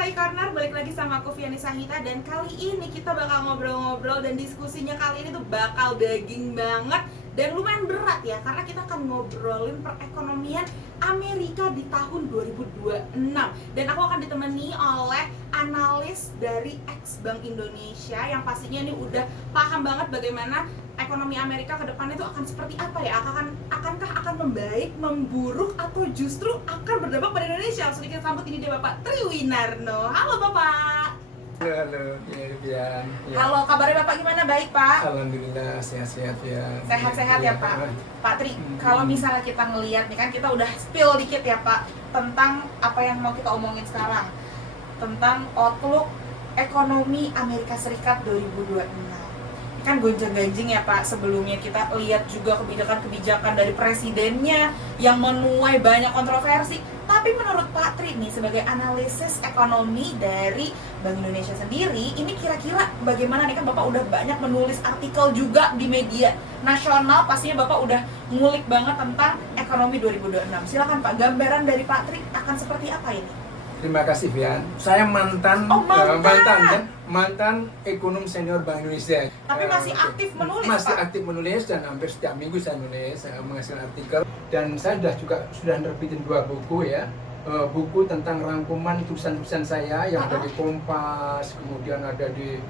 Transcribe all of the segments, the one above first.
Santai Corner, balik lagi sama aku Viani Sahita. Dan kali ini kita bakal ngobrol-ngobrol dan diskusinya kali ini tuh bakal daging banget dan lumayan berat ya, karena kita akan ngobrolin perekonomian Amerika di tahun 2026. Dan aku akan ditemani oleh analis dari ex-Bank Indonesia yang pastinya ini udah paham banget bagaimana ekonomi Amerika ke depannya itu akan seperti apa ya? Akankah akan membaik, memburuk, atau justru akan berdampak pada Indonesia? Langsung kita sambut ini dia Bapak Triwinarno. Halo Bapak. Halo, ya. Halo, kabarnya Bapak gimana? Baik Pak? Alhamdulillah, sehat-sehat ya. Sehat-sehat ya Pak. Pak Tri, kalau misalnya kita ngelihat nih kan kita udah spill dikit ya Pak tentang apa yang mau kita omongin sekarang, tentang outlook ekonomi Amerika Serikat 2026. Ini kan gonjang-ganjing ya Pak. Sebelumnya kita lihat juga kebijakan-kebijakan dari presidennya yang menuai banyak kontroversi. Tapi menurut Pak Tri nih, sebagai analisis ekonomi dari Bank Indonesia sendiri, ini kira-kira bagaimana nih? Kan Bapak udah banyak menulis artikel juga di media nasional, pastinya Bapak udah ngulik banget tentang ekonomi 2026. Silakan Pak, gambaran dari Pak Tri akan seperti apa ini? Terima kasih, Vian. Saya mantan ekonom senior Bank Indonesia. Tapi masih aktif menulis, masih Pak? aktif menulis dan hampir setiap minggu saya nulis, saya menghasilkan artikel. Dan saya sudah nerbitin 2 buku ya. Buku tentang rangkuman tulisan-tulisan saya yang ada di Kompas, kemudian ada di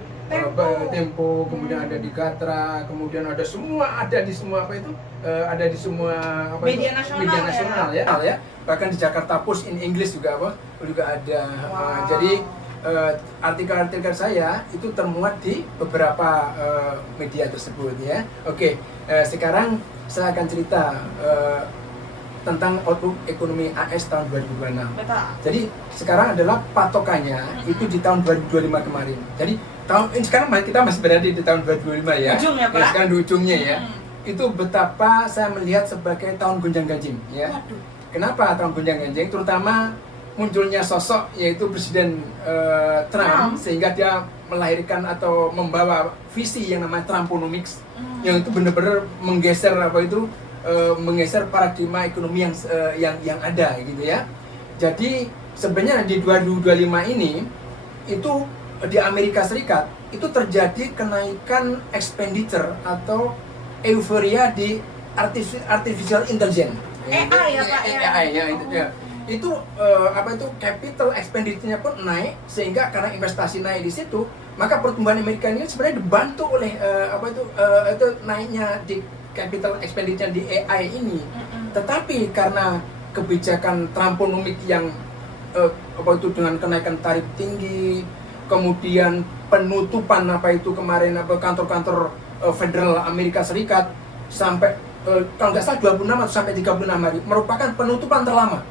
Tempo, kemudian ada di Gatra, kemudian ada di semua ada di semua media nasional ya. Bahkan di Jakarta Post in English juga ada. Jadi artikel-artikel saya itu termuat di beberapa media tersebut ya. Oke, sekarang saya akan cerita tentang outlook ekonomi AS tahun 2026. Betul. Jadi sekarang adalah patokannya itu di tahun 2025 kemarin. Jadi sekarang kita masih berada di tahun 2025 ya. Ujung ya, Pak? Ya, sekarang di ujungnya ya. Itu betapa saya melihat sebagai tahun gonjang-ganjing ya. Waduh. Kenapa tahun gonjang-ganjing? Terutama munculnya sosok yaitu Presiden Trump, sehingga dia melahirkan atau membawa visi yang namanya Trumponomics, yang itu benar-benar menggeser menggeser paradigma ekonomi yang ada gitu ya. Jadi sebenarnya di 2025 ini itu di Amerika Serikat itu terjadi kenaikan expenditure atau euforia di artificial intelligence. AI ya Pak ya. AI ya itu ya. Itu capital expenditure-nya pun naik, sehingga karena investasi naik di situ, maka pertumbuhan Amerika ini sebenarnya dibantu oleh itu naiknya di capital expenditure di AI ini. Tetapi karena kebijakan Trumponomics yang dengan kenaikan tarif tinggi, kemudian penutupan kemarin kantor-kantor federal Amerika Serikat sampai kalau nggak salah 26 atau sampai 36 hari, merupakan penutupan terlama.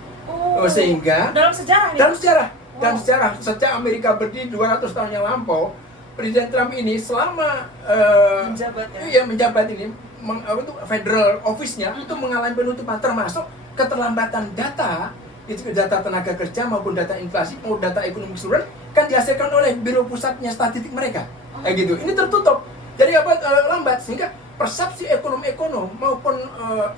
Sehingga dalam sejarah sejak Amerika berdiri 200 tahun yang lampau, Presiden Trump ini selama menjabat ini federal office-nya itu mengalami penutupan, termasuk keterlambatan data, itu data tenaga kerja maupun data inflasi maupun data ekonomi keseluruhan kan dihasilkan oleh Biro Pusatnya Statistik mereka. Kayak gitu. Ini tertutup. Jadi lambat, sehingga persepsi ekonom maupun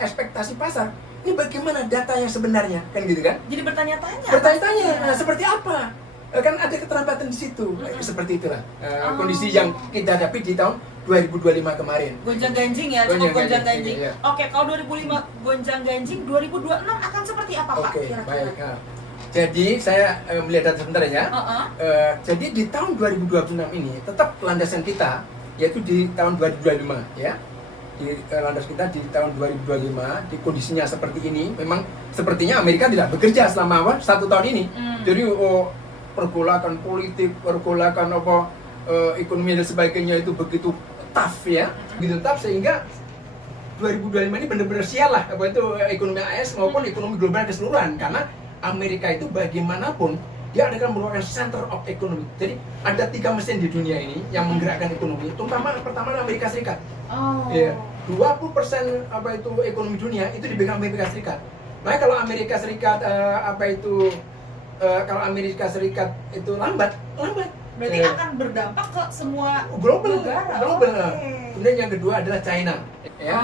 ekspektasi pasar, ini bagaimana data yang sebenarnya, kan gitu kan? Jadi bertanya-tanya. Seperti apa? Kan ada keterlambatan di situ. Seperti itulah kondisi yang kita hadapi di tahun 2025 kemarin. Gonjang-ganjing ya, cukup gonjang-ganjing. Iya. Oke, kalau 2005 gonjang-ganjing, 2026 akan seperti apa Pak? Oke, Kira-kira? baik. Jadi saya melihat data sebentar ya. Jadi di tahun 2026 ini tetap landasan kita yaitu di tahun 2025 ya. Landas kita di tahun 2025 di kondisinya seperti ini, memang sepertinya Amerika tidak bekerja selama 1 tahun ini. Jadi pergolakan politik, pergolakan ekonomi dan sebagainya itu begitu tough ya, begitu tough, sehingga 2025 ini benar-benar sial lah ekonomi AS maupun ekonomi global keseluruhan, karena Amerika itu bagaimanapun dia akan merupakan center of economy. Jadi ada 3 mesin di dunia ini yang menggerakkan ekonomi. Terutama pertama Amerika Serikat. Ya, 20% ekonomi dunia itu dipegang Amerika Serikat. Nah, kalau Amerika Serikat kalau Amerika Serikat itu lambat. Berarti akan berdampak ke semua global. negara. Kemudian yang kedua adalah China. Ya.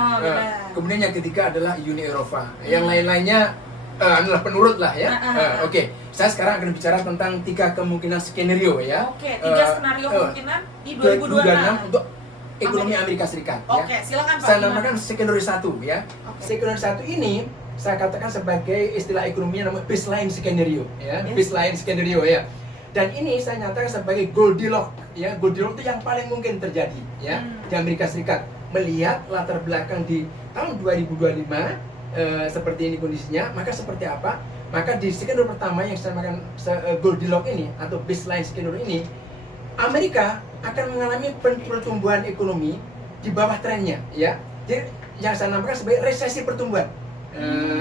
Kemudian yang ketiga adalah Uni Eropa. Yang lain-lainnya adalah penurut lah ya. Oke. Saya sekarang akan bicara tentang 3 kemungkinan skenario ya. Oke, 3 skenario kemungkinan di 2026 untuk ekonomi Amerika Serikat. Oke, Ya. silakan Pak. Saya namakan skenario 1 ya. Oke. Skenario 1 ini saya katakan sebagai istilah ekonominya namanya baseline skenario ya. Yes. Baseline skenario ya. Dan ini saya nyatakan sebagai Goldilocks ya. Goldilocks itu yang paling mungkin terjadi ya di Amerika Serikat. Melihat latar belakang di tahun 2025 seperti ini kondisinya, maka seperti apa? Maka di skenario pertama yang saya makan Goldilocks ini atau baseline skenario ini, Amerika akan mengalami pertumbuhan ekonomi di bawah trennya, ya. Jadi yang saya namakan sebagai resesi pertumbuhan.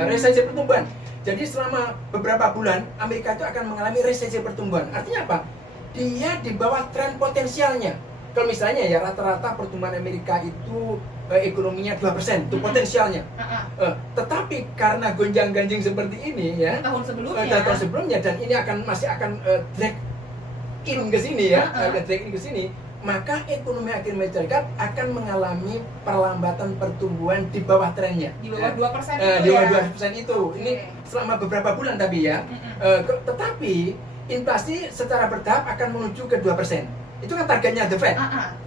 Resesi pertumbuhan. Jadi selama beberapa bulan Amerika itu akan mengalami resesi pertumbuhan. Artinya apa? Dia di bawah tren potensialnya. Kalau misalnya ya rata-rata pertumbuhan Amerika itu ekonominya 2%, itu potensialnya. Tetapi karena gonjang-ganjing seperti ini ya, tahun sebelumnya dan ini masih akan drag in ke sini ya, drag in ke sini, maka ekonomi Amerika Serikat akan mengalami perlambatan pertumbuhan di bawah trennya. Di bawah 2% Di bawah 2% itu. Ini selama beberapa bulan tapi ya. Tetapi inflasi secara bertahap akan menuju ke 2%. Itu kan targetnya The Fed.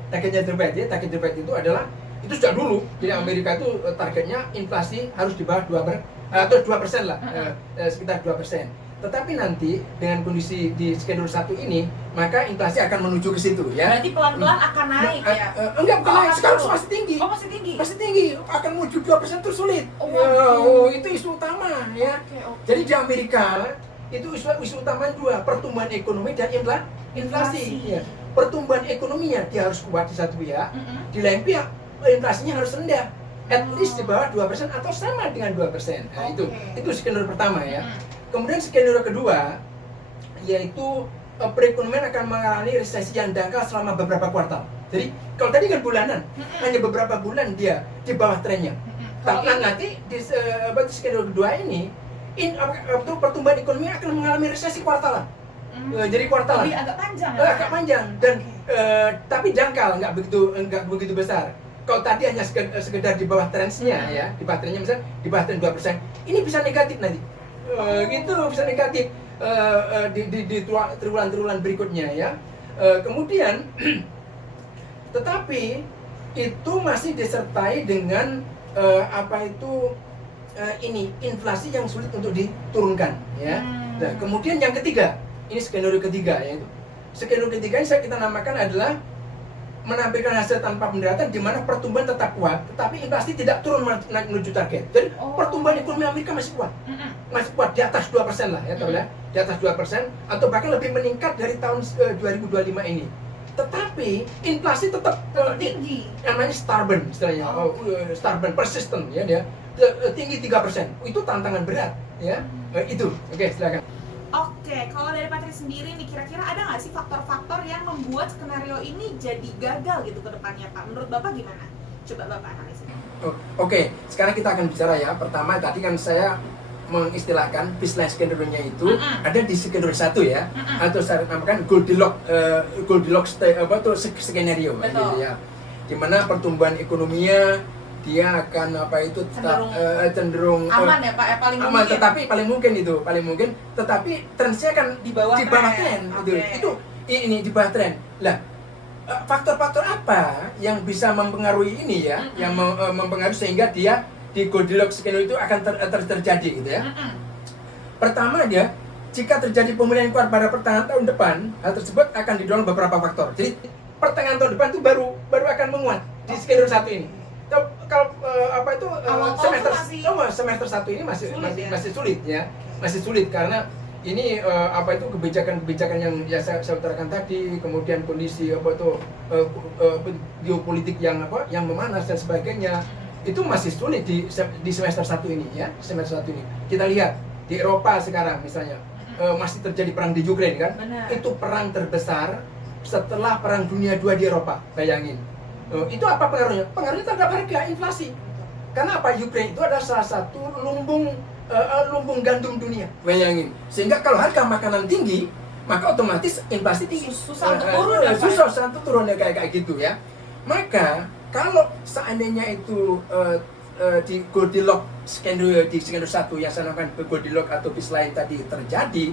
Targetnya The Fed ya, target The Fed itu adalah itu sejak dulu. Jadi Amerika itu targetnya inflasi harus di bawah 2% lah, sekitar 2%. Tetapi nanti dengan kondisi di skenario 1 ini, maka inflasi akan menuju ke situ ya. Berarti pelan-pelan akan naik ya? Enggak, bukan naik, sekarang masih tinggi. Oh, masih tinggi? Masih tinggi, akan menuju 2% itu sulit. Itu isu utama ya. Jadi di Amerika itu isu utama 2, pertumbuhan ekonomi dan inflasi. Ya. Pertumbuhan ekonominya dia harus kuat di satu pihak, di lain pihak inflasinya harus rendah, at least di bawah 2% atau sama dengan 2%. Nah, itu skenario pertama ya. Kemudian skenario kedua yaitu perekonomian akan mengalami resesi yang dangkal selama beberapa kuartal. Jadi kalau tadi kan bulanan, hanya beberapa bulan dia di bawah trennya. Tapi nanti di skenario kedua ini pertumbuhan ekonomi akan mengalami resesi kuartalan. Jadi kuartalan. Lebih agak panjang. Agak panjang dan tapi dangkal, nggak begitu besar. Kalau tadi hanya sekedar di bawah trennya ya, di bawah trennya misalnya di bawah tren 2%, ini bisa negatif nanti. Gitu bisa negatif di triwulan berikutnya ya. Kemudian tetapi itu masih disertai dengan inflasi yang sulit untuk diturunkan ya. Nah, kemudian yang ketiga, ini skenario ketiga yaitu skenario ketiga yang kita namakan adalah menampilkan hasil tanpa pendaratan di mana pertumbuhan tetap kuat tetapi inflasi tidak turun menuju target. Jadi pertumbuhan ekonomi Amerika masih kuat. Masih kuat di atas 2% lah ya, tahu ya. Di atas 2% atau bahkan lebih meningkat dari tahun 2025 ini. Tetapi inflasi tetap tinggi. Namanya stubborn istilahnya. Stubborn, persistent ya dia. Tinggi 3%. Itu tantangan berat ya. Itu. Oke, silakan. Oke, kalau dari Patri sendiri nih, kira-kira ada nggak sih faktor-faktor yang membuat skenario ini jadi gagal gitu ke depannya, Pak? Menurut Bapak gimana? Coba Bapak analisis. Oke, sekarang kita akan bicara ya. Pertama, tadi kan saya mengistilahkan baseline skenario-nya itu ada di skenario 1 ya, atau saya namakan Goldilocks skenario gitu ya. Dimana pertumbuhan ekonominya dia akan cenderung aman ya Pak, paling aman, mungkin. tetapi paling mungkin tetapi trennya kan di bawah tren itu ini di bawah tren lah. Faktor-faktor apa yang bisa mempengaruhi ini ya, yang mempengaruhi sehingga dia di Goldilocks skenario itu akan terjadi gitu ya. Pertama dia, jika terjadi pemulihan kuat pada pertengahan tahun depan, hal tersebut akan didorong beberapa faktor. Jadi pertengahan tahun depan itu baru akan menguat di skenario 1 ini. Kalau semester 1 ini masih sulit ya. Masih sulit karena ini kebijakan yang ya saya utarakan tadi, kemudian kondisi geopolitik yang memanas dan sebagainya. Itu masih sulit di semester 1 ini ya. Semester 1 ini. Kita lihat di Eropa sekarang misalnya masih terjadi perang di Ukraina kan. Benar. Itu perang terbesar setelah Perang Dunia II di Eropa. Bayangin. Itu apa pengaruhnya? Pengaruhnya terhadap harga inflasi. Karena apa? Ukraina itu adalah salah satu lumbung gandum dunia. Bayangin. Sehingga kalau harga makanan tinggi, maka otomatis inflasi tinggi. Susah untuk turun ya, susah untuk turun ya kayak gitu ya. Maka kalau seandainya itu di Goldilocks skenario di skenario 1 yang saya namakan Goldilocks atau baseline tadi terjadi,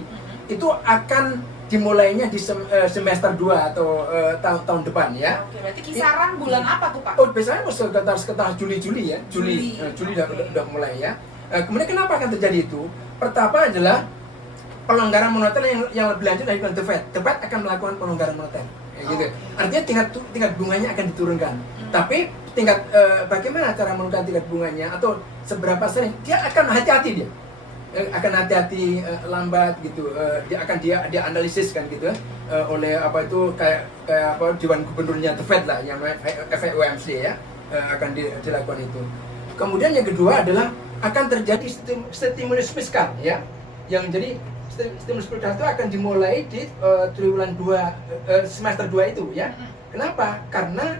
itu akan dimulainya di semester 2 atau tahun depan ya. Oke, berarti kisaran bulan apa tuh Pak? Oh, biasanya sekitar Juli ya. Juli Okay. udah mulai ya. Kemudian kenapa akan terjadi itu? Pertama adalah pelonggaran moneter yang lebih lanjut dari The Fed. The Fed akan melakukan pelonggaran moneter. Gitu. Artinya tingkat bunganya akan diturunkan. Tapi bagaimana cara menurunkan tingkat bunganya atau seberapa sering dia akan hati-hati dia. Akan hati-hati lambat gitu. Dia analisis kan gitu oleh apa itu kayak apa dewan gubernurnya The Fed lah yang FOMC ya akan dilakukan itu. Kemudian yang kedua adalah akan terjadi stimulus fiskal ya. Yang jadi stimulus fiskal itu akan dimulai di triwulan 2 semester 2 itu ya. Kenapa? Karena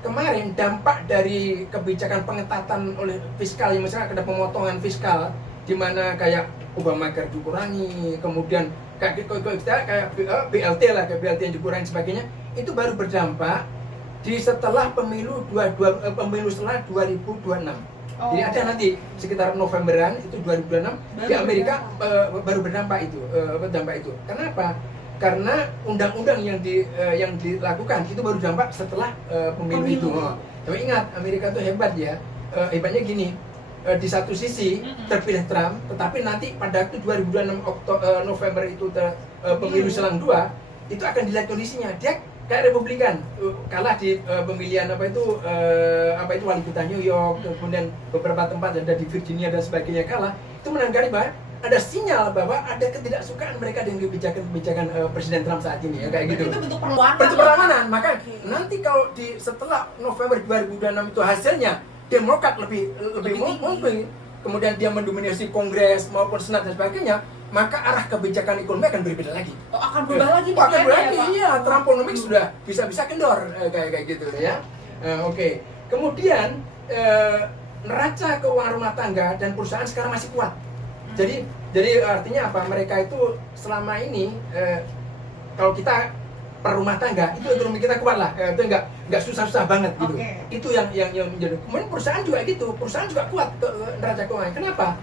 kemarin dampak dari kebijakan pengetatan oleh fiskal yang misalnya ada pemotongan fiskal di mana kayak Obamacare dikurangi, kemudian kayak BLT lah, kayak BLT yang dikurangi sebagainya, itu baru berdampak di setelah pemilu setelah 2026. Jadi ada nanti sekitar Novemberan itu 2026 di Amerika baru berdampak itu, berdampak itu. Kenapa? Karena undang-undang yang dilakukan itu baru dampak setelah pemilu itu. Tapi ingat Amerika itu hebat ya. Hebatnya gini. Di satu sisi terpilih Trump, tetapi nanti pada waktu 2026 November itu pemilu selang 2 itu akan dilihat kondisinya. Dia kayak Republikan kalah di pemilihan apa itu wali kota New York, kemudian beberapa tempat ada di Virginia dan sebagainya kalah. Itu menandakan bahwa ada sinyal bahwa ada ketidaksukaan mereka dengan kebijakan Presiden Trump saat ini ya kayak gitu. Itu bentuk perlawanan. Bentuk perlawanan. Maka nanti kalau setelah November 2026 itu hasilnya Demokrat lebih mungkin, kemudian dia mendominasi Kongres maupun Senat dan sebagainya, maka arah kebijakan ekonomi akan berbeda lagi. Oh, akan berubah lagi. Akan berubah lagi, ya, iya. Trumponomics sudah bisa kendor kayak gitu ya. Oke. Kemudian neraca keuangan rumah tangga dan perusahaan sekarang masih kuat. Jadi artinya apa? Mereka itu selama ini kalau kita per rumah tangga itu ekonomi kita kuat lah, itu nggak susah-susah banget gitu. Itu yang menjadi. Kemudian perusahaan juga gitu, perusahaan juga kuat neraca keuangan. Kenapa?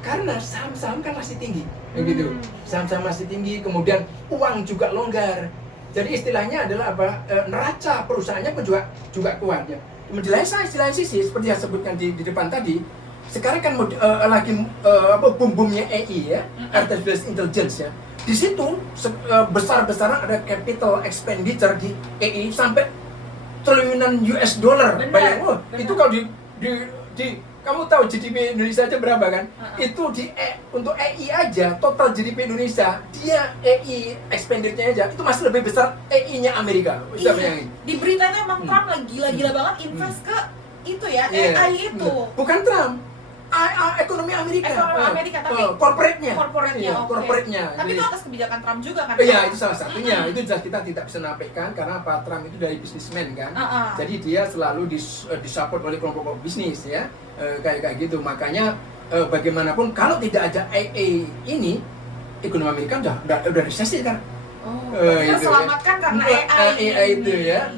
Karena saham-saham kan masih tinggi, gitu. Saham-saham masih tinggi, kemudian uang juga longgar. Jadi istilahnya adalah apa? Neraca perusahaannya pun juga kuat ya. Di lain sisi seperti yang sebutkan di depan tadi, sekarang kan lagi boom-boomnya AI ya, artificial intelligence ya. Di situ besar-besaran ada capital expenditure di AI sampai triliunan US dollar. Bayangin, itu kalau di kamu tahu GDP Indonesia aja berapa kan? Itu untuk AI aja total GDP Indonesia dia AI expenditure-nya aja itu masih lebih besar AI-nya Amerika. Bisa bayangin. Di beritanya emang Trump lagi gila-gila banget invest ke itu ya, AI itu. Bukan Trump. Ekonomi Amerika. Tapi corporate-nya. Corporate-nya. Tapi itu atas kebijakan Trump juga kan? Iya, itu salah satunya. Itu jelas kita tidak bisa nafikan karena apa? Trump itu dari bisnismen kan. Jadi dia selalu disupport oleh kelompok bisnis ya. Kayak gitu. Makanya bagaimanapun kalau tidak ada AI ini, ekonomi Amerika udah resesi kan. Terselamatkan karena AI itu ya.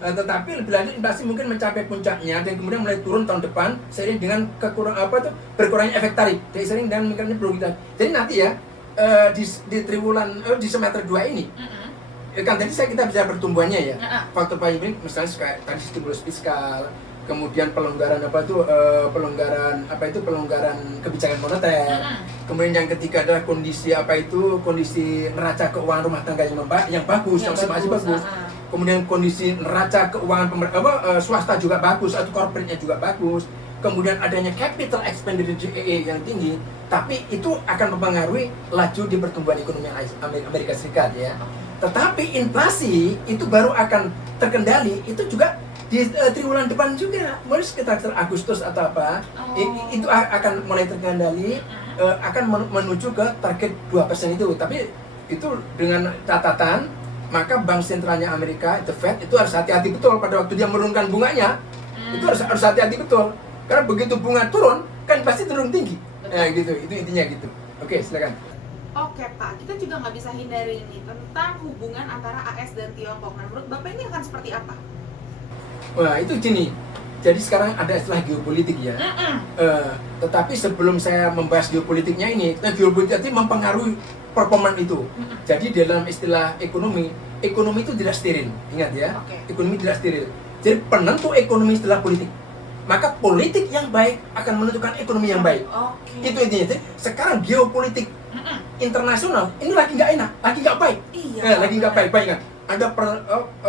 Tetapi lebih lanjut inflasi mungkin mencapai puncaknya dan kemudian mulai turun tahun depan seiring dengan berkurangnya efek tarik seiring dengan meningkatnya produktivitas. Jadi nanti ya di triwulan di semester 2 ini kan tadi kita bisa pertumbuhannya ya. Faktor paling penting misalnya kayak tadi stimulus fiskal, kemudian pelonggaran kebijakan moneter. Kemudian yang ketiga adalah kondisi neraca keuangan rumah tangga yang bagus, yang masih bagus. Kemudian kondisi neraca keuangan swasta juga bagus atau corporate-nya juga bagus. Kemudian adanya capital expenditure yang tinggi, tapi itu akan mempengaruhi laju di pertumbuhan ekonomi Amerika Serikat ya. Tetapi inflasi itu baru akan terkendali itu juga di triwulan depan juga, mulai sekitar Agustus atau apa, itu akan mulai terkendali, akan menuju ke target 2% itu. Tapi itu dengan catatan maka bank sentralnya Amerika, The Fed, itu harus hati-hati betul pada waktu dia menurunkan bunganya. Itu harus hati-hati betul. Karena begitu bunga turun, kan pasti turun tinggi. Gitu, itu intinya gitu. Oke, silakan. Oke Pak, kita juga nggak bisa hindari ini tentang hubungan antara AS dan Tiongkok. Nah, menurut Bapak ini akan seperti apa? Wah, itu gini. Jadi sekarang ada istilah geopolitik ya. Tetapi sebelum saya membahas geopolitiknya ini, geopolitik itu mempengaruhi performa itu. Jadi dalam istilah ekonomi itu tidak steril. Ingat ya, ekonomi tidak steril. Jadi penentu ekonomi setelah politik. Maka politik yang baik akan menentukan ekonomi yang baik. Itu intinya. Jadi sekarang geopolitik internasional ini lagi nggak enak, lagi nggak baik. Lagi nggak baik kan. Ada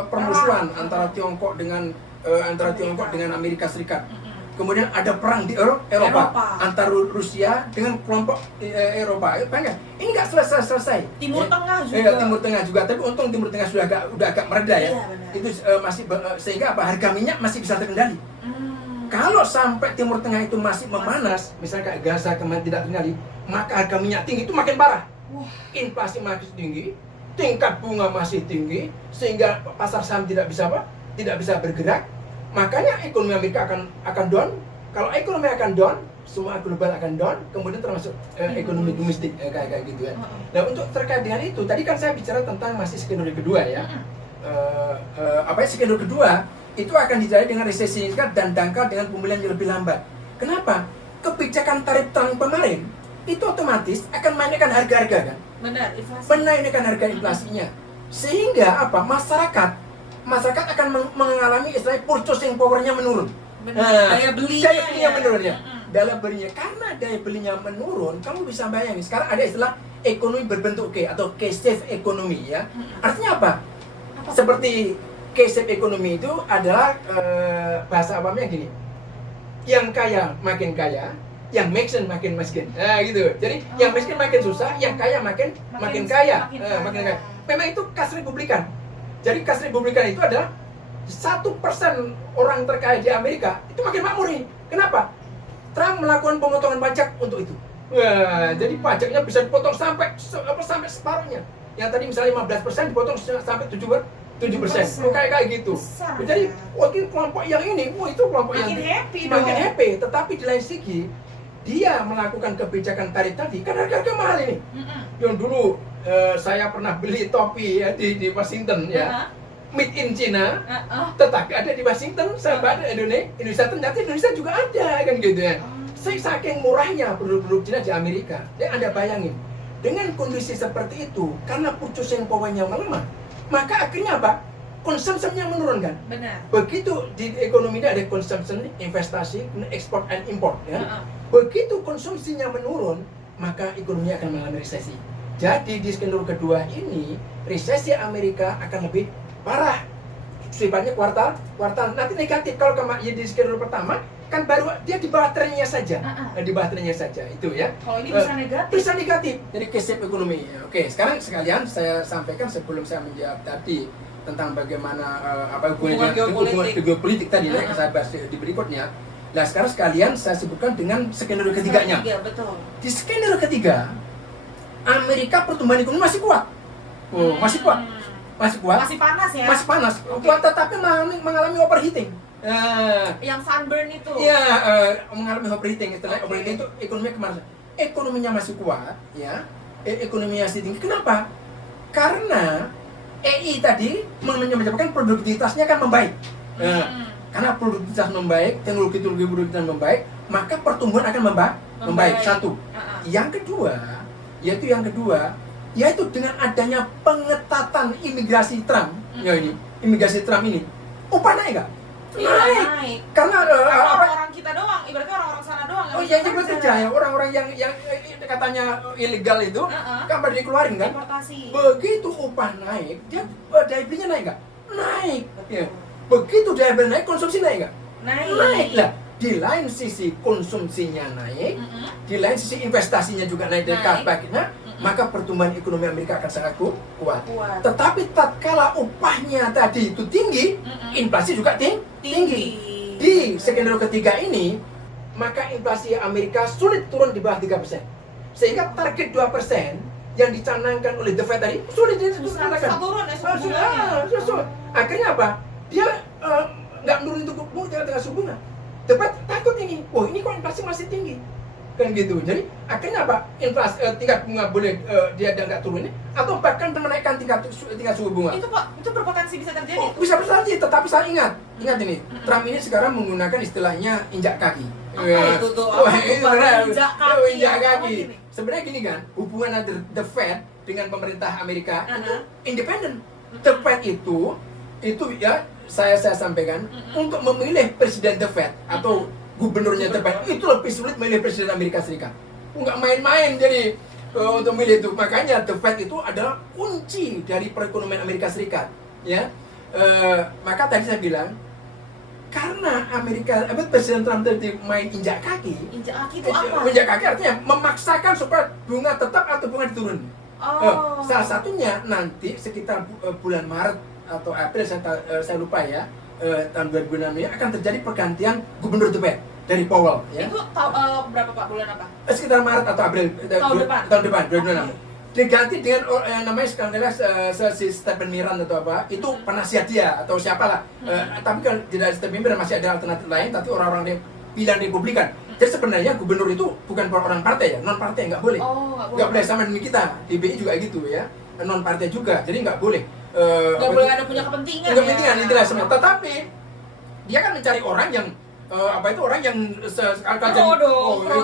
permusuhan antara Tiongkok dengan Amerika Serikat. Kemudian ada perang di Eropa antara Rusia dengan kelompok Eropa. Banyak. Ini nggak selesai. Timur Tengah juga. Timur Tengah juga. Tapi untung Timur Tengah sudah agak mereda ya. Itu masih sehingga harga minyak masih bisa terkendali. Kalau sampai Timur Tengah itu masih memanas, misalnya kayak Gaza kemarin tidak terkendali, maka harga minyak tinggi itu makin parah. Inflasi makin tinggi, tingkat bunga masih tinggi, sehingga pasar saham tidak bisa bergerak. Makanya ekonomi Amerika akan down. Kalau ekonomi akan down, semua global akan down, kemudian termasuk ekonomi domestik kayak gitu ya. Nah, untuk terkait dengan itu, tadi kan saya bicara tentang masih skenario kedua ya. Skenario kedua itu akan dijawab dengan resesi dan dangkal dengan pemulihan yang lebih lambat. Kenapa? Kebijakan tarif Trump kemarin itu otomatis akan menaikkan harga-harga kan? Benar, inflasi. Menaikkan harga inflasinya. Sehingga apa? Masyarakat akan mengalami istilahnya purchasing power-nya menurun. Daya belinya menurun ya. Daya belinya, karena daya belinya menurun, kamu bisa bayangin sekarang ada istilah ekonomi berbentuk K atau K-shaped economy ya. Artinya apa? Seperti K-shaped economy itu adalah bahasa awamnya gini. Yang kaya makin kaya, yang miskin makin miskin. Nah, gitu. Jadi yang miskin makin susah, yang kaya makin kaya. Makin kaya. Memang itu kas republikan. Jadi kas republikan itu adalah 1% orang terkaya di Amerika itu makin makmur nih. Kenapa? Trump melakukan pemotongan pajak untuk itu. Jadi pajaknya bisa dipotong sampai separuhnya. Yang tadi misalnya 15% dipotong sampai 7%. Kayak gitu. Jadi wakil kelompok yang ini, itu kelompok yang makin happy. Tetapi di lain segi dia melakukan kebijakan tarif tadi kan harga mahal ini. Yang dulu saya pernah beli topi ya di Washington ya, made in China, tetapi ada di Washington, ada Indonesia, ternyata Indonesia juga ada kan gitu ya. Saking murahnya produk-produk Cina di Amerika. Dan Anda bayangin, dengan kondisi seperti itu, karena purchasing power-nya melemah, maka akhirnya apa? Konsumsinya menurun kan? Benar. Begitu di ekonomi ini ada consumption, investasi, export and import ya. Begitu konsumsinya menurun, maka ekonominya akan mengalami resesi. Jadi di skenario kedua ini, resesi Amerika akan lebih parah. Sifatnya kuartal nanti negatif. Kalau di skenario pertama kan baru dia di bawah trennya saja. Di bawah trennya saja itu ya. Kalau ini bisa negatif. Bisa negatif. Jadi K-shaped ekonomi. Oke, sekarang sekalian saya sampaikan sebelum saya menjawab tadi tentang bagaimana hubungan geopolitik tadi yang saya bahas di berikutnya. Nah, sekarang sekalian saya sebutkan dengan skenario ketiganya. Betul. Di skenario ketiga, Amerika pertumbuhan ekonomi masih kuat. Masih kuat. Masih panas ya? Masih panas. Kuat tetapi mengalami overheating. Yang sunburn itu? Iya, mengalami overheating. Istilahnya overheating itu ekonominya kemana? Ekonominya masih kuat, ya. Ekonominya masih tinggi. Kenapa? Karena EI tadi menyebabkan produktivitasnya kan membaik. Karena produktivitas membaik, teknologi produktivitas membaik, maka pertumbuhan akan membaik. Satu. Yang kedua, yaitu dengan adanya pengetatan imigrasi Trump. Imigrasi Trump ini, upah naik nggak? Naik. Karena orang kita doang, ibaratnya orang-orang sana doang. Yang bekerja ya, orang-orang yang katanya ilegal itu kan pada dikeluarin kan? Deportasi. Begitu upah naik, dia daya belinya naik nggak? Naik. Ya. Begitu daya beli naik, konsumsi naik nggak? Naik lah. Di lain sisi konsumsinya naik, di lain sisi investasinya juga naik dari paketnya, maka pertumbuhan ekonomi Amerika akan sangat kuat. Tetapi tatkala upahnya tadi itu tinggi, inflasi juga tinggi. Di skenario ketiga ini, maka inflasi Amerika sulit turun di bawah 3%. Sehingga target 2% yang dicanangkan oleh The Fed tadi sulit dilaksanakan. Akhirnya apa? Dia nggak nurunin tengah suku bunga. The Fed takut ini. Wah, ini kok inflasi masih tinggi. kan gitu. Jadi akhirnya apa? Inflasi tingkat bunga boleh dia nggak turun ini, atau bahkan menaikkan tingkat suku bunga. Itu Pak, itu berpotensi bisa terjadi. Oh, bisa terjadi, tetapi saya ingat ini, Trump ini sekarang menggunakan istilahnya injak kaki. Apa itu tuh? Wah, Apa itu tuh, Pak? benar. Injak kaki. Injak Apa kaki. gini? Sebenarnya gini kan, hubungan antara the Fed dengan pemerintah Amerika itu Uh-huh. independen. The Fed itu ya saya sampaikan untuk memilih presiden the Fed atau gubernurnya the Fed itu lebih sulit memilih presiden Amerika Serikat. Nggak main-main jadi untuk memilih itu. Makanya the Fed itu adalah kunci dari perekonomian Amerika Serikat. Ya, maka tadi saya bilang karena Presiden Trump tadi main injak kaki. Injak kaki itu apa? Injak kaki artinya memaksakan supaya bunga tetap atau bunga diturun. Salah satunya nanti sekitar bulan Maret atau April, saya lupa ya, tahun 2006 ini akan terjadi pergantian gubernur The Fed dari Powell. Ya. Itu berapa Pak, bulan apa? Sekitar Maret atau April tahun depan 2006. Diganti dengan namanya sekarang adalah si Stephen Miran atau apa, itu penasihat dia atau siapalah. Tapi kalau tidak Stephen Miran masih ada alternatif lain, tapi orang-orang yang pilihan Republikan. Jadi sebenarnya gubernur itu bukan orang partai ya, non partai nggak boleh. Nggak boleh, sama dengan kita di BI juga gitu ya, non partai juga, jadi nggak boleh. Nggak boleh ada punya kepentingan. Kepentingan itu lah sebenarnya. Tetapi dia kan mencari orang yang orang yang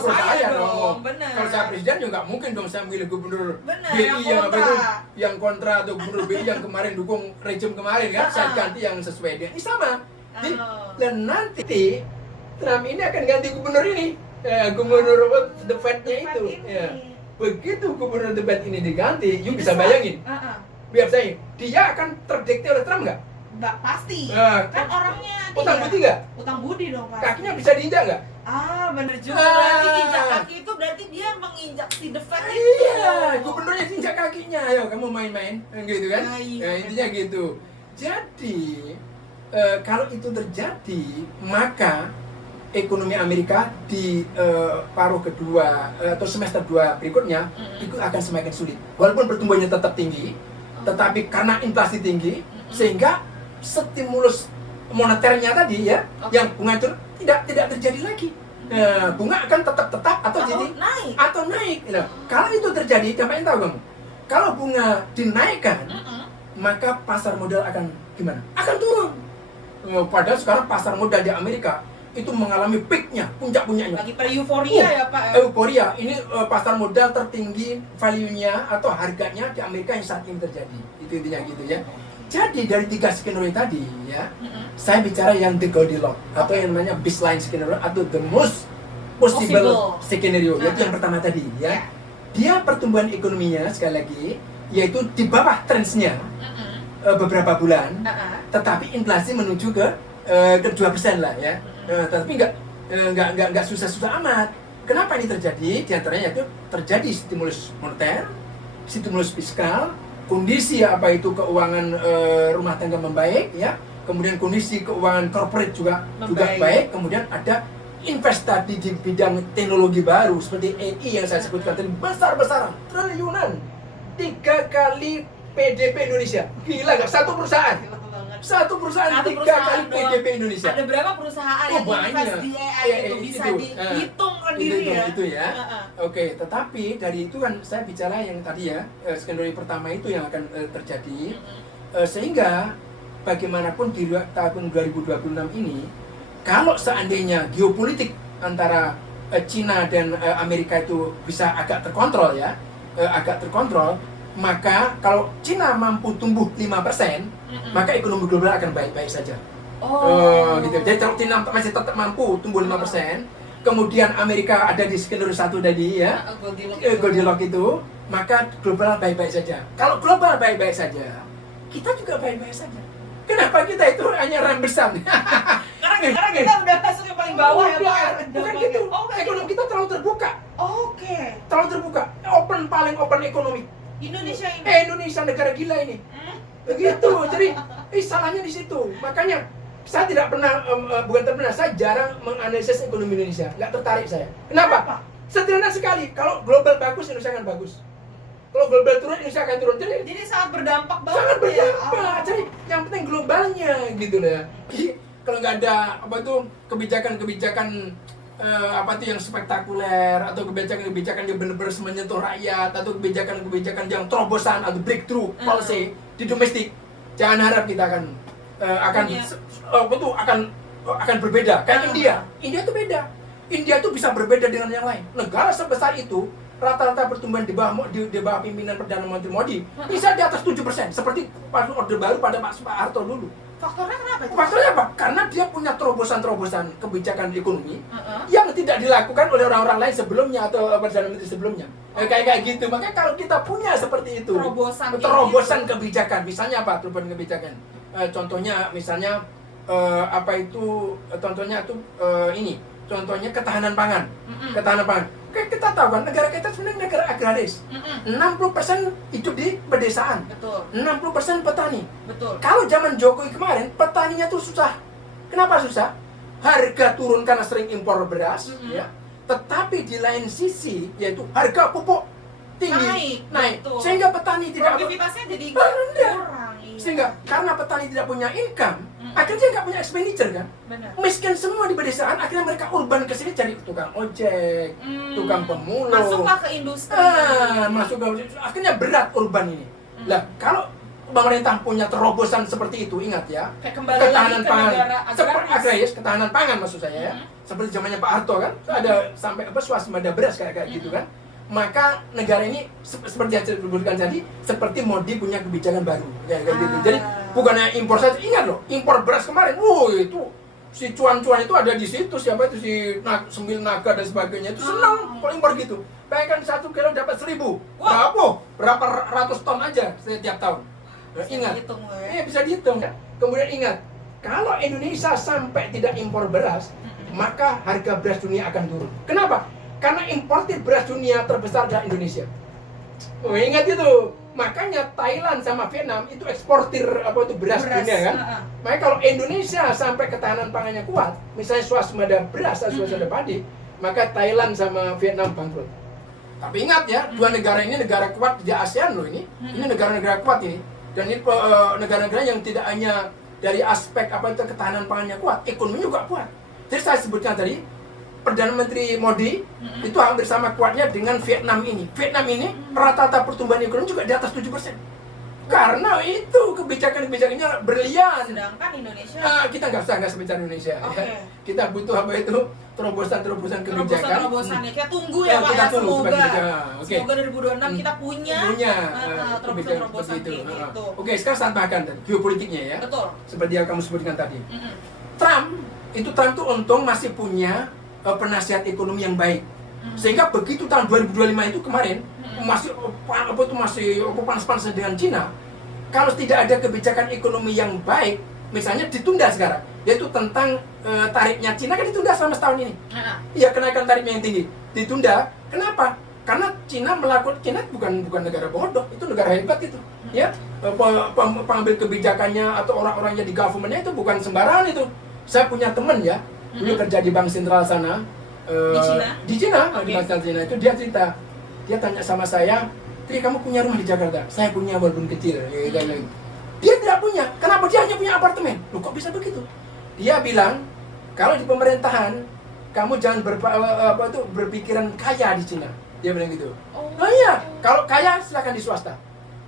percaya dong. Bener. Kalau saya presiden juga nggak mungkin dong saya memilih gubernur Bener, BI yang kontra atau gubernur BI yang kemarin dukung rejim kemarin kan, saya ganti yang sesuai dengan ini sama. Jadi, dan nanti Trump ini akan ganti gubernur ini, gubernur The Fed-nya itu. Ya. Begitu gubernur The Fed ini diganti, you bisa bayangin. Biar saya, dia akan terdikte oleh Trump nggak? Nggak pasti. Kan orangnya utang budi nggak? Utang budi dong Pak. Kakinya bisa diinjak nggak? Bener juga. Berarti injak kaki itu berarti dia menginjak si The Fed itu. Iya, gubernurnya injak kakinya. Ayo kamu main-main, gitu kan? Iya. Intinya gitu. Jadi kalau itu terjadi, maka ekonomi Amerika di paruh kedua atau semester 2 berikutnya itu akan semakin sulit. Walaupun pertumbuhannya tetap tinggi, tetapi karena inflasi tinggi, sehingga stimulus moneternya tadi ya, yang bunga itu tidak terjadi lagi. Bunga akan tetap atau jadi naik. Nah, kalau itu terjadi, dampaknya tahu kamu? Kalau bunga dinaikkan, maka pasar modal akan gimana? Akan turun. Padahal sekarang pasar modal di Amerika itu mengalami peaknya, puncak-puncaknya. Lagi pada euforia ya Pak. Euforia. Ini pasar modal tertinggi value-nya atau harganya di Amerika yang saat ini terjadi. Itu intinya gitu ya. Jadi dari 3 skenario tadi ya, saya bicara yang the Goldilocks atau yang namanya baseline skenario atau the most possible skenario, yaitu yang pertama tadi ya. Dia pertumbuhan ekonominya sekali lagi yaitu di bawah trendsnya beberapa bulan, tetapi inflasi menuju ke 2% lah ya. Tapi nggak susah-susah amat. Kenapa ini terjadi? Di antaranya itu terjadi stimulus moneter, stimulus fiskal, kondisi apa itu keuangan rumah tangga membaik ya, kemudian kondisi keuangan corporate juga baik, kemudian ada investasi di bidang teknologi baru seperti AI yang saya sebutkan tadi, besar-besaran triliunan, 3 kali PDB Indonesia. Gila nggak? Satu perusahaan 3 kali PDB Indonesia. Ada berapa perusahaan yang invest di AI itu bisa dihitung sendiri ya? Itu ya. Oke, tetapi dari itu kan saya bicara yang tadi ya, skenario pertama itu yang akan terjadi. Sehingga bagaimanapun di tahun 2026 ini, kalau seandainya geopolitik antara Cina dan Amerika itu bisa agak terkontrol ya, maka kalau Cina mampu tumbuh 5%, maka ekonomi global akan baik-baik saja. Gitu. Jadi kalau Cina masih tetap mampu tumbuh 5%, kemudian Amerika ada di skenario 1 tadi ya, Goldilocks itu, maka global baik-baik saja. Kalau global baik-baik saja, kita juga baik-baik saja. Kenapa kita itu hanya rembesan? Karena kita udah masuk yang paling bawah ya Pak. Bukan gitu. Ekonomi kita terlalu terbuka. Terlalu terbuka. Paling open ekonomi. Indonesia ini. Indonesia negara gila ini. Begitu. Jadi salahnya di situ. Makanya saya tidak pernah saya jarang menganalisis ekonomi Indonesia. Nggak tertarik saya. Kenapa? Sederhana sekali. Kalau global bagus, Indonesia akan bagus. Kalau global turun, Indonesia akan turun. Jadi sangat berdampak banget. Sangat berdampak. Jadi yang penting globalnya gitu lah. Kalau nggak ada kebijakan-kebijakan apa tuh yang spektakuler atau kebijakan-kebijakan yang benar-benar menyentuh rakyat atau kebijakan-kebijakan yang terobosan atau breakthrough policy di domestik, jangan harap kita akan berbeda kayak India. India itu beda. India itu bisa berbeda dengan yang lain. Negara sebesar itu rata-rata pertumbuhan di bawah pimpinan Perdana Menteri Modi bisa di atas 7%, seperti pas Orde Baru pada Pak Harto dulu. Faktornya kenapa itu? Faktornya apa? Karena dia punya terobosan-terobosan kebijakan ekonomi yang tidak dilakukan oleh orang-orang lain sebelumnya atau Perdana Menteri sebelumnya. Kayak gitu. Makanya kalau kita punya seperti itu, terobosan kebijakan, misalnya apa? Terobosan kebijakan. Contohnya misalnya contohnya ketahanan pangan. Ketahanan pangan. Kayak kita tahu kan, negara kita sebenarnya negara agraris. 60% hidup di pedesaan. Betul. 60% petani. Betul. Kalau zaman Jokowi kemarin, petaninya tuh susah. Kenapa susah? Harga turun karena sering impor beras, ya. Tetapi di lain sisi, yaitu harga pupuk tinggi, naik. Sehingga petani tidak produktivitasnya jadi kurang. Sehingga karena petani tidak punya income, akhirnya dia nggak punya expenditure kan. Benar. Miskin semua di pedesaan, akhirnya mereka urban ke sini cari tukang ojek, tukang pemulung. Masuklah ke industri. Masuk ke akhirnya berat urban ini. Lah, kalau pemerintah punya terobosan seperti itu, ingat ya, ketahanan pangan, seperti agraris, ketahanan pangan maksud saya ya. Seperti zamannya Pak Harto kan, ada sampai swasembada beras kayak gitu kan. Maka negara ini seperti yang saya sebutkan tadi, seperti Modi punya kebijakan baru kayak gitu. Jadi bukannya impor saja, ingat loh, impor beras kemarin, itu si cuan-cuan itu ada di situ, siapa itu si Sembil Naga dan sebagainya itu senang kalau impor gitu. Bayangkan 1 kilo dapat 1.000, berapa ratus ton aja setiap tahun. Ingat, bisa dihitung. Kemudian ingat, kalau Indonesia sampai tidak impor beras, maka harga beras dunia akan turun. Kenapa? Karena importir beras dunia terbesar adalah Indonesia. Ingat itu. Makanya Thailand sama Vietnam itu eksportir beras dunia kan. Makanya kalau Indonesia sampai ketahanan pangannya kuat, misalnya swasembada beras atau swasembada padi, maka Thailand sama Vietnam bangkrut. Tapi ingat ya, dua negara ini negara kuat di ASEAN loh ini. Ini negara-negara kuat ini. Dan ini negara-negara yang tidak hanya dari aspek ketahanan pangannya kuat, ekonomi juga kuat. Jadi saya sebutkan tadi, Perdana Menteri Modi itu hampir sama kuatnya dengan Vietnam ini. Vietnam ini rata-rata pertumbuhan ekonomi juga di atas 7%. Karena itu kebijakan-kebijakannya brilian. Sedangkan Indonesia kita nggak sebicara Indonesia. Ya. Kita butuh terobosan kebijakan. Terobosan ya. Kita tunggu ya Pak ya, semoga 2026 kita punya terobosan itu. gitu. Oke, sekarang saya tambahkan geopolitiknya ya. Betul. Seperti yang kamu sebutkan tadi. Trump tuh untung masih punya penasihat ekonomi yang baik, sehingga begitu tahun 2025 itu kemarin masih panas-panas dengan Cina. Kalau tidak ada kebijakan ekonomi yang baik, misalnya ditunda sekarang, yaitu tentang tarifnya Cina kan ditunda selama setahun ini. Iya, kenaikan tarifnya yang tinggi ditunda. Kenapa? Karena Cina bukan negara bodoh, itu negara hebat itu. Ya, pengambil kebijakannya atau orang-orangnya di government-nya itu bukan sembarangan itu. Saya punya teman ya, dulu kerja di Bank Sentral sana, di Cina, di Bank Sentral Cina itu dia cerita, dia tanya sama saya, Tri, kamu punya rumah di Jakarta? Saya punya walaupun kecil. Dia tidak punya, kenapa dia hanya punya apartemen? Loh, kok bisa begitu? Dia bilang, kalau di pemerintahan, kamu jangan berpikiran kaya di Cina. Dia bilang gitu. Oh iya, kalau kaya silakan di swasta.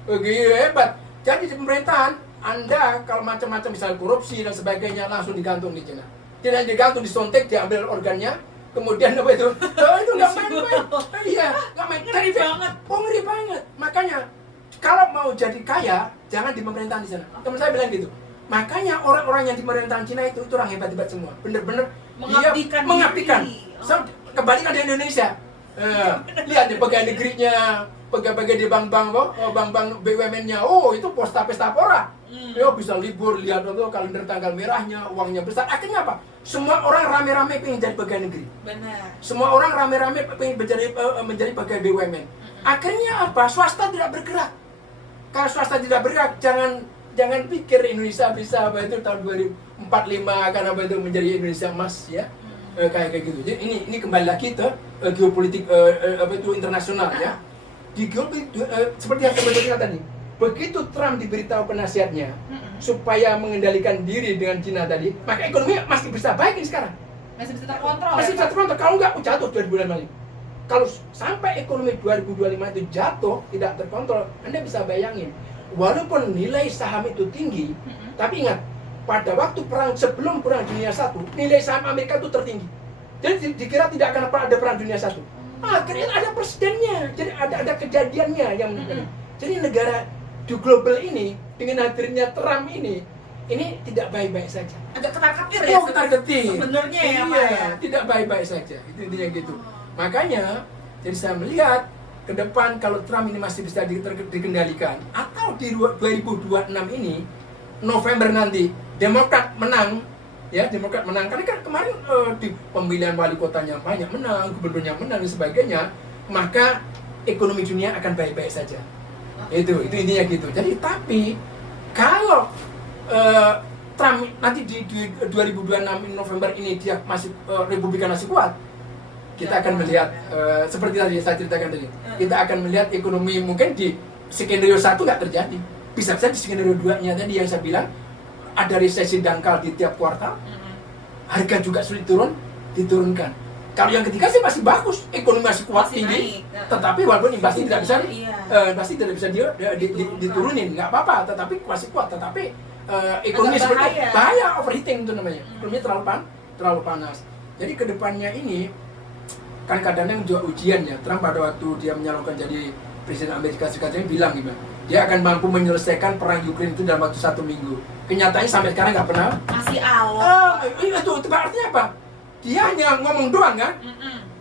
Begitu hebat. Jadi di pemerintahan, Anda kalau macam-macam misalnya korupsi dan sebagainya langsung digantung di Cina. Tidak digantung, disontek, diambil organnya, kemudian itu nggak main-main. Iya, nggak main. Ngeri banget. Ngeri banget. Makanya kalau mau jadi kaya, jangan di pemerintahan di sana. Teman saya bilang gitu. Makanya orang-orang yang di pemerintahan Cina itu orang hebat-hebat semua. Bener-bener mengabdikan. Kebalikan di Indonesia. Lihat di pegawai negerinya, pegawai di bank-bank BUMN-nya, itu pesta pora. Bisa libur, lihat kalender tanggal merahnya, uangnya besar. Akhirnya apa? Semua orang rame-rame pengen jadi pegawai negeri. Benar. Semua orang rame-rame pengen menjadi pegawai BUMN. Akhirnya apa? Swasta tidak bergerak. Kalau swasta tidak bergerak, jangan pikir Indonesia bisa tahun 2045 akan menjadi Indonesia emas ya. Kayak gitu. Jadi ini kembali lagi ke geopolitik internasional ya. Di geopolitik seperti yang saya katakan tadi. Begitu Trump diberitahu penasihatnya supaya mengendalikan diri dengan Cina tadi, maka ekonomi masih bisa baik ini sekarang. Masih bisa terkontrol. Masih ya, bisa Pak? terkontrol. Kalau nggak jatuh 2025. Kalau sampai ekonomi 2025 itu jatuh, tidak terkontrol, Anda bisa bayangin. Walaupun nilai saham itu tinggi, tapi ingat, pada waktu sebelum perang dunia 1, nilai saham Amerika itu tertinggi. Jadi dikira tidak akan ada perang dunia 1. Akhirnya ada presidennya, jadi ada kejadiannya yang jadi negara di global ini dengan hadirnya Trump ini tidak baik-baik saja. Agak ketar-ketir ya. Ketar-ketir. Sebenarnya ya, Pak. Iya, tidak baik-baik saja. Itu intinya gitu. Makanya, jadi saya melihat ke depan kalau Trump ini masih bisa dikendalikan, atau di 2026 ini November nanti Demokrat menang, ya Demokrat menang karena kan kemarin di pemilihan wali kotanya banyak menang, gubernurnya menang dan sebagainya, maka ekonomi dunia akan baik-baik saja. Itu intinya gitu. Jadi tapi kalau Trump nanti di 2026 November ini dia masih Republikan masih kuat, kita akan melihat seperti tadi saya ceritakan tadi, kita akan melihat ekonomi mungkin di skenario 1 nggak terjadi, bisa di skenario 2-nya tadi yang saya bilang ada resesi dangkal di tiap kuartal, harga juga sulit diturunkan. Kalau yang ketiga sih masih bagus, ekonomi masih kuat tinggi, tetapi walaupun inflasi tidak bisa diturunin, nggak apa-apa, tetapi masih kuat, tetapi ekonomi seperti bahaya overheating itu namanya, ekonomi terlalu panas. Jadi kedepannya ini kan kadang-kadang juga ujian ya. Trump pada waktu dia menyalurkan jadi presiden Amerika Serikat ini bilang gitu, dia akan mampu menyelesaikan perang Ukraina itu dalam waktu 1 minggu. Kenyataannya sampai sekarang nggak pernah. Masih alot. Itu artinya apa? Dia hanya ngomong doang kan?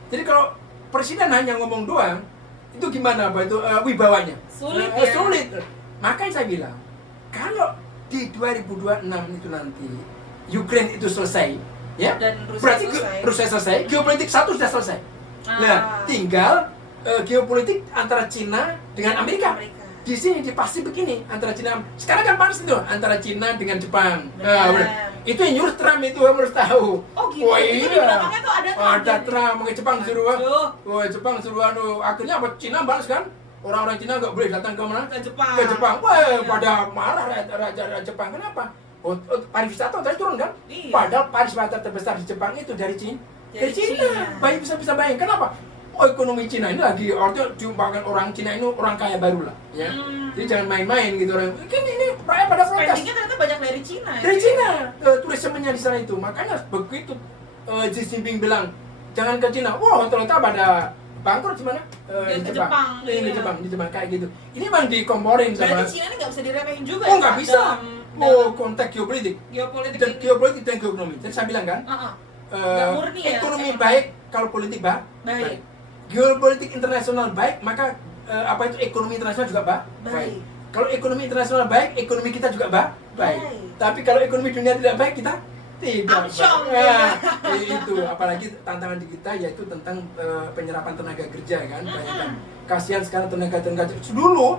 Jadi kalau presiden hanya ngomong doang, itu gimana apa itu wibawanya? Sulit. Sulit. Makanya saya bilang, kalau di 2026 itu nanti Ukraina itu selesai, ya, dan berarti Rusia selesai, geopolitik satu sudah selesai. Nah, tinggal geopolitik antara Cina dengan Amerika. Di sini pasti begini antara Cina. Sekarang kan panas itu antara Cina dengan Jepang. Itu yang nyuruh Trump itu harus tahu. Oh gitu. Wah, Itu di belakangnya tuh ada Trump, Jepang suruh. Jepang suruh akhirnya apa Cina balas kan? Orang-orang Cina nggak boleh datang ke mana? Ke Jepang. Wah, pada marah raja Jepang. Kenapa? Pariwisata tadi turun kan? Iya. Padahal pariwisata terbesar di Jepang itu dari Cina. Dari Cina. Bisa bayangkan kenapa? Ekonomi Cina ini lagi artinya diumpamakan orang Cina ini orang kaya baru lah, ya. Jadi jangan main-main gitu orang. Ini rakyat pada protes. Spendingnya ternyata banyak dari Cina. Ya? Dari Cina, turismenya di sana itu. Makanya begitu Xi Jinping bilang jangan ke Cina. Wah, ternyata pada bangkrut di mana? Di Jepang. Di Jepang kayak gitu. Ini memang dikomporin sama. Berarti Cina ini nggak bisa diremehin juga. Oh, nggak bisa. Konteks geopolitik dan geoekonomi. Jadi saya bilang kan, murni ya, ekonomi baik kalau politik baik. Geopolitik internasional baik, maka ekonomi internasional juga baik. Kalau ekonomi internasional baik, ekonomi kita juga baik. Tapi kalau ekonomi dunia tidak baik, kita tidak baik. Itu apalagi tantangan di kita yaitu tentang penyerapan tenaga kerja kan. Bayangkan, kasihan sekarang tenaga dulu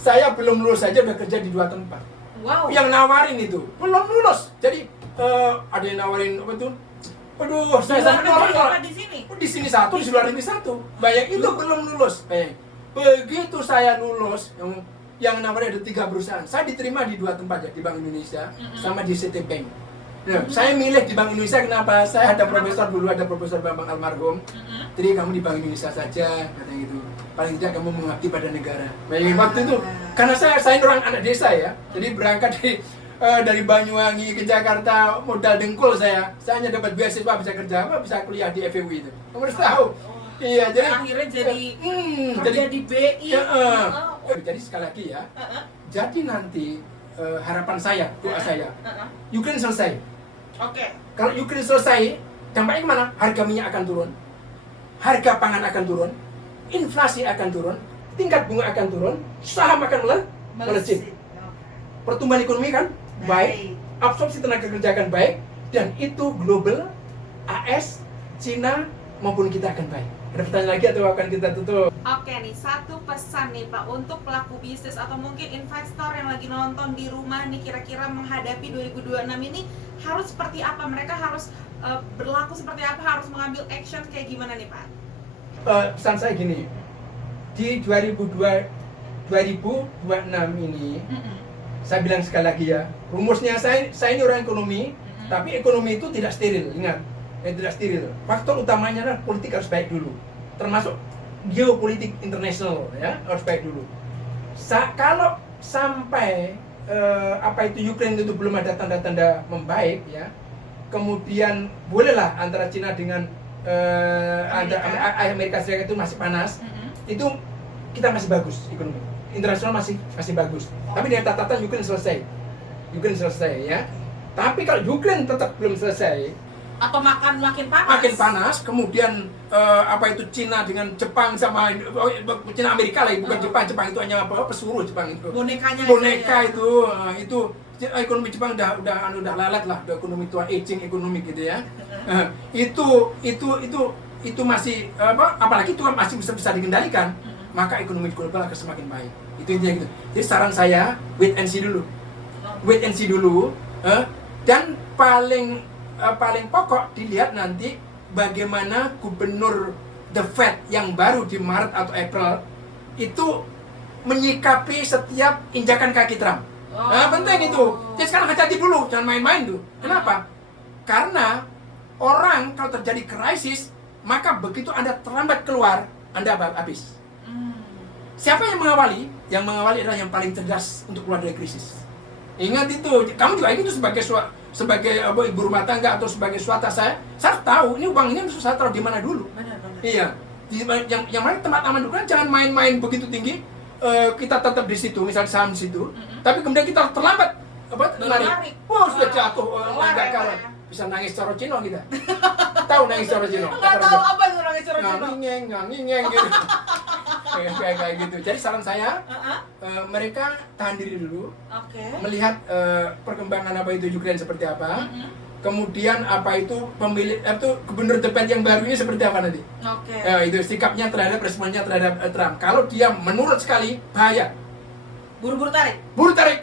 saya belum lulus saja udah kerja di 2 tempat. Wow. Yang nawarin itu belum lulus. Jadi ada yang nawarin apa itu? Aduh, saya sampai nolak. Di sini 1, di luar negeri 1. Bayang itu belum lulus. Begitu saya lulus, yang nawarin ada 3 perusahaan. Saya diterima di 2 tempat ya, di Bank Indonesia sama di Citibank. Nah, saya milih di Bank Indonesia kenapa? Saya ada profesor dulu, ada Profesor Bambang almarhum. Jadi kamu di Bank Indonesia saja, katanya gitu. Paling tidak kamu mengabdi pada negara. Bayangin waktu itu, karena saya orang anak desa ya, jadi berangkat dari Banyuwangi ke Jakarta modal dengkul saya hanya dapat beasiswa bisa kerja bisa kuliah di FEU itu. Kamu harus tahu. Iya, jadi akhirnya kerja di BI. Jadi sekali lagi ya. Jadi nanti harapan saya, doa saya, Ukraine selesai. Oke. Kalau Ukraine selesai, dampaknya kemana? Harga minyak akan turun, harga pangan akan turun, inflasi akan turun, tingkat bunga akan turun, saham akan melejit. Pertumbuhan ekonomi kan baik, absorpsi tenaga kerja akan baik, dan itu global, AS, Cina maupun kita akan baik. Ada pertanyaan lagi atau akan kita tutup? Oke nih, satu pesan nih Pak untuk pelaku bisnis atau mungkin investor yang lagi nonton di rumah nih, kira-kira menghadapi 2026 ini harus seperti apa? Mereka harus berlaku seperti apa? Harus mengambil action kayak gimana nih Pak? Pesan saya gini, di 2026 ini saya bilang sekali lagi ya, rumusnya saya ini orang ekonomi, tapi ekonomi itu tidak steril, ingat yang tidak steril. Faktor utamanya adalah politik harus baik dulu, termasuk geopolitik internasional ya harus baik dulu. Kalau sampai Ukraine itu belum ada tanda-tanda membaik ya, kemudian bolehlah antara Cina dengan Amerika Serikat itu masih panas, itu kita masih bagus ekonomi internasional masih bagus. Tapi dengan catatan Ukraine selesai ya. Tapi kalau Ukraine tetap belum selesai atau makin panas, kemudian Cina dengan Jepang sama Cina Amerika lah, bukan Jepang itu hanya pesuruh Jepang itu. Boneka itu ekonomi Jepang udah lalat lah, udah ekonomi tua, aging ekonomi gitu ya. Itu masih apalagi itu masih bisa dikendalikan, maka ekonomi global akan semakin baik. Itu intinya gitu. Jadi saran saya wait and see dulu, dan paling pokok dilihat nanti bagaimana gubernur The Fed yang baru di Maret atau April itu menyikapi setiap injakan kaki Trump. Penting itu. Jadi sekarang hati-hati dulu, jangan main-main tuh. Kenapa? Karena orang kalau terjadi krisis, maka begitu Anda terlambat keluar, Anda habis. Siapa yang mengawali? Yang mengawali adalah yang paling cerdas untuk keluar dari krisis. Ingat itu, kamu juga itu sebagai ibu rumah tangga atau sebagai swasta saya harus tahu ini uang ini harus saya taruh di mana dulu. Benar. Iya, yang mana tempat aman dulu kan, jangan main-main begitu tinggi. Kita tetap di situ, misalnya saham di situ, tapi kemudian kita terlambat lari. Sudah jatuh, nggak kalah. Bisa nangis coro cino kita. Tahu nangis coro cino? Nggak tahu apa itu nangis coro cino. Ngingeng gitu. Kayak gitu. Jadi saran saya, mereka tahan diri dulu, melihat perkembangan Ukraine seperti apa. Kemudian gubernur The Fed yang baru ini seperti apa nanti? Itu sikapnya terhadap responnya terhadap Trump. Kalau dia menurut sekali, bahaya. Buru-buru tarik.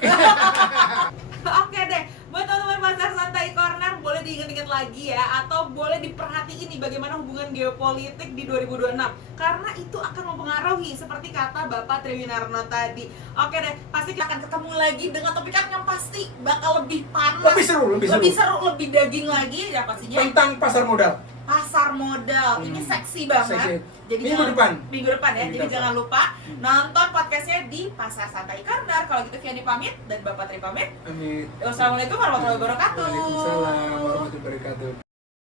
Oke deh, buat teman-teman Pasar Santai Corner boleh diingat-ingat lagi ya, atau boleh diperhatiin nih bagaimana hubungan geopolitik di 2026, karena itu akan mempengaruhi seperti kata Bapak Triwinarno tadi. Oke deh, pasti kita akan ketemu lagi dengan topik yang pasti bakal lebih panas, lebih seru, lebih daging lagi ya pastinya, tentang pasar modal. Ini seksi banget. Jadi minggu depan ya. Jadi jangan lupa nonton podcastnya di Pasar Santai Corner. Kalau gitu Fiani pamit dan Bapak Tri pamit. Amin. Wassalamualaikum warahmatullahi wabarakatuh. Waalaikumsalam warahmatullahi wabarakatuh.